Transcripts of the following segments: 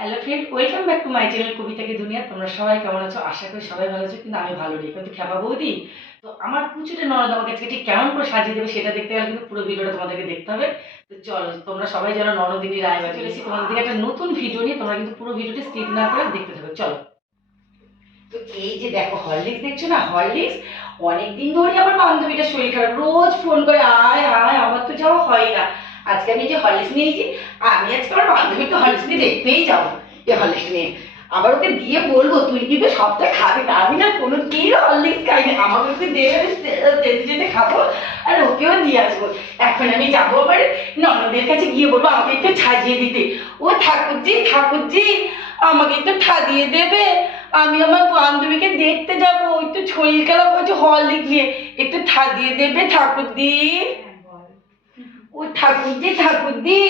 Hello friend welcome back to my channel কবিতাকে দুনিয়া তোমরা সবাই কেমন আছো? আশা করি সবাই ভালো আছো কিন্তু আমি ভালো নেই। কিন্তু খেপা বৌদি তো আমার কুচুটে ননদ আমাকে আজকে ঠিক কেমন করে সাজিয়ে দেবে সেটা দেখতে গেলে কিন্তু পুরো ভিডিওটা তোমাদেরকে দেখতে হবে। তো চলো তোমরা সবাই যেন ননদিনী রায় বা চলেছি তোমাদের একটা নতুন ভিডিও নিয়ে তোমরা কিন্তু পুরো ভিডিওটি স্কিপ না করে দেখতে থাকো। চলো। তো এই যে দেখো হরলিক্স দেখছ না? হরলিক্স অনেকদিন ধরেই আমার বান্ধবীটা শরীর খারাপ। রোজ ফোন করে আয় আয় আমার তো যাওয়া হয় না। আজকে আমি যে হরলিক্স নিয়েছি আমি আজকে আমার বান্ধবীকে নিয়ে দেখতেই যাব। এই হরলিক্স নিয়ে আবার ওকে দিয়ে বলব তুই কিন্তু সবটা খাবি না। আমি না কোনো দিন হরলিক্স খাই না আমাকে ওকে দিয়ে যেতে যেতে খাব আর ওকেও দিয়ে আসব। এখন আমি যাব আমার ননদের কাছে গিয়ে বলব আমাকে একটু সাজিয়ে দিতে। ও ঠাকুরজি ঠাকুরজি আমাকে একটু সাজিয়ে দেবে। আমি আমার বান্ধবীকে দেখতে যাব। একটু শরীর খারাপ হচ্ছে হরলিক্স নিয়ে। একটু সাজিয়ে দেবে ঠাকুরদি ও ঠাকুরজি ঠাকুরদি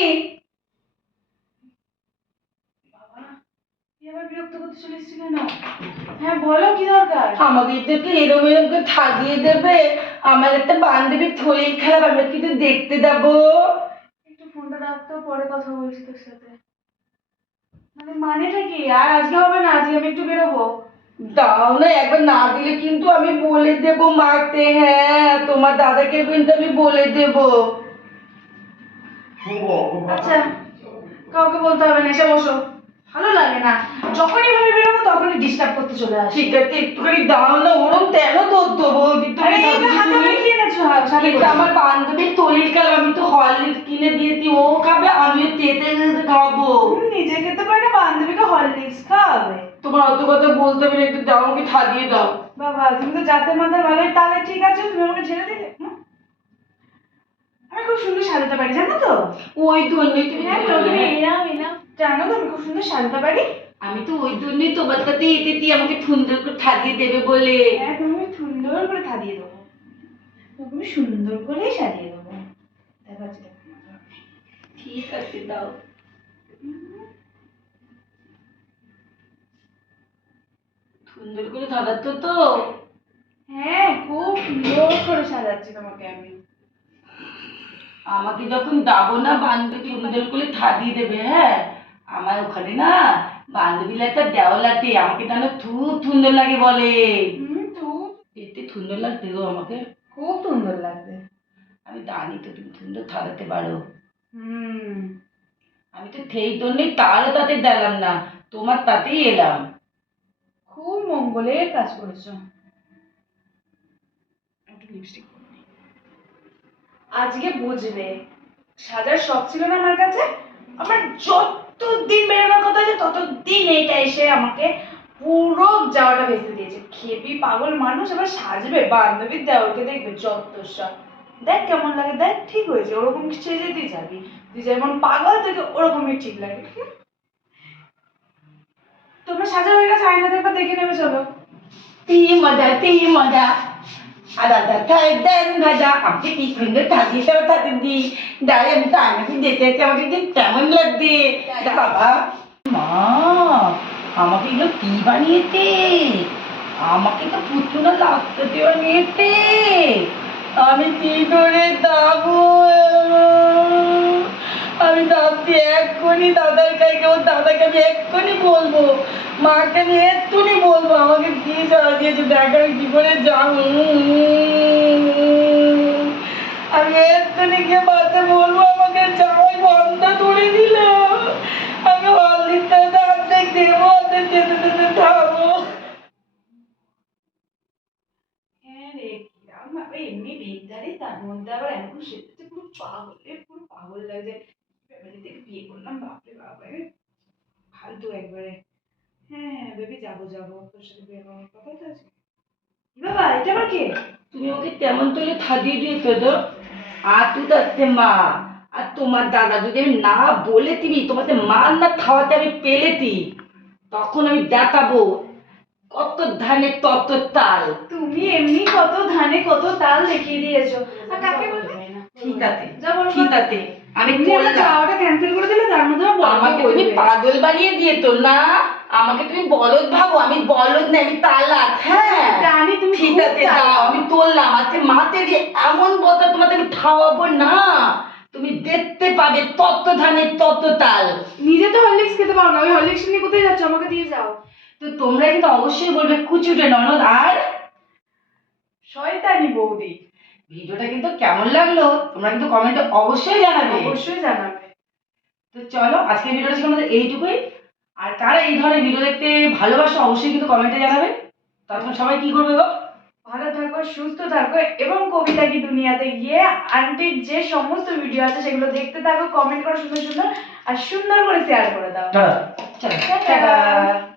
বিরক্ত করতে চলে এসেছিলে? না। হ্যাঁ বলো কি দরকার? আমাকে একটু এরম এরম করে সাজিয়ে দেবে। আমার একটা বান্ধবীর শরীর খারাপ আমরা দেখতে যাব? একটু ফোনটা রাখতো পরে কথা বলছি তোর সাথে। মানে মানেটা কি? আর আজকে হবে না আজকে আমি একটু বেরোবো। দাও না একবার না দিলে কিন্তু আমি বলে দেবো মাকে হ্যাঁ তোমার দাদাকে কিন্তু আমি বলে দেবো। আচ্ছা কাউকে বলতে হবে না এসে বসো। ভালো লাগে না। যখনই ভাবে বেরোবো তখনই ডিস্টার্ব করতে চলে আসি। ঠিক আছে একটুখানি দাও না ওরম কেন ধরতো বৌদি তুমি তো হাতে কি এনেছো কিন্তু আমার বান্ধবীর শরীর খারাপ আমি তো হরলিক্স কিনে দিয়েছি ও খাবে আমিও তেতে খাব। নিজে খেতে পারে না বান্ধবীকে হরলিক্স খাওয়াবে। তোমার অত কথা বলতে হবে একটু দাও আমাকে ঠাদিয়ে দাও। বাবা তুমি তো যাতে মাথায় ভালোই তাহলে ঠিক আছে তুমি আমাকে ছেড়ে দিলে? আমি খুব সুন্দর সাজাতে পারি জানো তো? ওই জন্যই তুমি হ্যাঁ তো তুমি এনাও এনাও জানো তো আমি খুব সুন্দর সাজাতে পারি? আমি তো ওই জন্যই তোমার সাথে এতেছি আমাকে সুন্দর করে ঠাদিয়ে দেবে বলে। হ্যাঁ তুমি সুন্দর করে সাজিয়ে দেবো। তুমি সুন্দর করে সাজিয়ে দেবো। ঠিক আছে দাও। সুন্দর করে ধাঁধাতো তো? হ্যাঁ খুব সুন্দর করে সাজাচ্ছি তোমাকে আমি। আমাকে যখন দাবো না বান্ধবী সুন্দর করে ঠাদিয়ে দেবে হ্যাঁ? আমার ওখানে না বান্ধবীর একটা দেওয়ালাতে আমাকে যেন খুব সুন্দর লাগে বলে। এতে সুন্দর লাগতে গো আমাকে। খুব সুন্দর লাগবে আমি জানি তো তুমি সুন্দর ঠাদাতে পারো। হুম। আমি তো সেই জন্যই তারও তাতে দিলাম না তোমার তাতেই এলাম। খুব মঙ্গলের কাজ করেছ। লিপস্টিক আজকে বুঝবে সাজার শখ ছিল না আমার কাছে? আমার যতদিন বেরোনোর কথা আছে, ততদিন এটা এসে আমাকে পুরো যাওয়াটা ভেসে দিয়েছে। খেপি পাগল মানুষ আবার সাজবে বান্ধবীর ওকে দেখবে চত্বরসা দেখ কেমন লাগে, দেখ ঠিক হয়েছে, ওরকম সেজে দিয়ে যাবি। তুই যেমন পাগল, তোকে ওরকমই ঠিক লাগে। তোমরা সাজা হয়ে গেছে আয়না দেখবা দেখে নেবে, চলো। তি মজা তি মজা And at that time, then my dad after eating the tati so tati dayam time he did it out in the tamil like the baba. Ma, আমাকে এগুলো কি বানিয়েছে আমাকে তো পুতুলা লাগতে বানিয়েছে আমি কি করে দাবো আমি দাদি এক্ষুনি দাদার কাছে দাদাকে আমি এক্ষুনি বলব মাকে আমি এক্ষুনি বলব আমাকে দিয়েছে দেখ আমি কি করে যাব আমি এক্ষুনি গিয়ে মাকে বলব, আমাকে যাওয়াই বন্ধ করে দিল। আমি হলদিকটা অর্ধেক দেবো অর্ধেক যেতে যেতে থাকব এমনি ভিতরে তার মধ্যে আবার এমন সেটাতে পুরো পাগলে পুরো পাগল লাগছে ফ্যামিলি থেকে বিয়ে করলাম বাপরে বাবা রে ফালতু একবারে হ্যাঁ হ্যাঁ ভেবে যাব তোর সাথে বিয়ে করার কথা তো আছে। বাবা এটা আবার কে? তুমি ওকে তেমন তুলে খাদিয়ে দিয়েছ তো। আর তুই মা। আর তোমার দাদা যদি আমি না বলে তোমাকে মার না খাওয়াতে আমি পেলেতি তখন আমি দেখাবো কত ধানে তত তাল। তুমি এমনি কত ধানে কত তাল দেখিয়ে দিয়েছ। আর কাকে বলবে? ঠিক আছে যা বলব ঠিক আছে আমি যাওয়াটা ক্যান্সেল করে দিলে তার মধ্যে আমাকে তুমি। পাগল বানিয়ে দিয়েছ না? আমাকে তুমি বলদ ভাবো আমি বলদ না আমি তালাক হ্যাঁ? জানি তুমি ঠিক আছে দাও আমি তুললাম আজকে মাতে দিয়ে এমন বলতে তোমাকে আমি খাওয়াবো না। তুমি দেখতে পাবে তত্ত্ব ধানের তত্ত্ব তাল। নিজে তো হরলিক্স খেতে পারো না ওই হরলিক্স নিয়ে কোথায় যাচ্ছ? আমাকে দিয়ে যাও। তো তোমরা কিন্তু অবশ্যই বলবে কুচুটে ননদ আর? শয়তানি বৌদি। ভিডিওটা কিন্তু কেমন লাগল? তোমরা কিন্তু কমেন্টে অবশ্যই জানাবে। অবশ্যই জানাবে। তো চলো আজকের ভিডিওটা ছিল আমাদের এইটুকুই। আর কারা এই ধরনের ভিডিও দেখতে ভালোবাসো অবশ্যই কিন্তু কমেন্টে জানাবে। তখন সবাই কি করবে গো? ভালো থাকো সুস্থ থাকো এবং কবিতা কি দুনিয়াতে গিয়ে আন্টির যে সমস্ত ভিডিও আছে সেগুলো দেখতে থাকো কমেন্ট করো সুন্দর সুন্দর আর সুন্দর করে শেয়ার করে দাও। চলো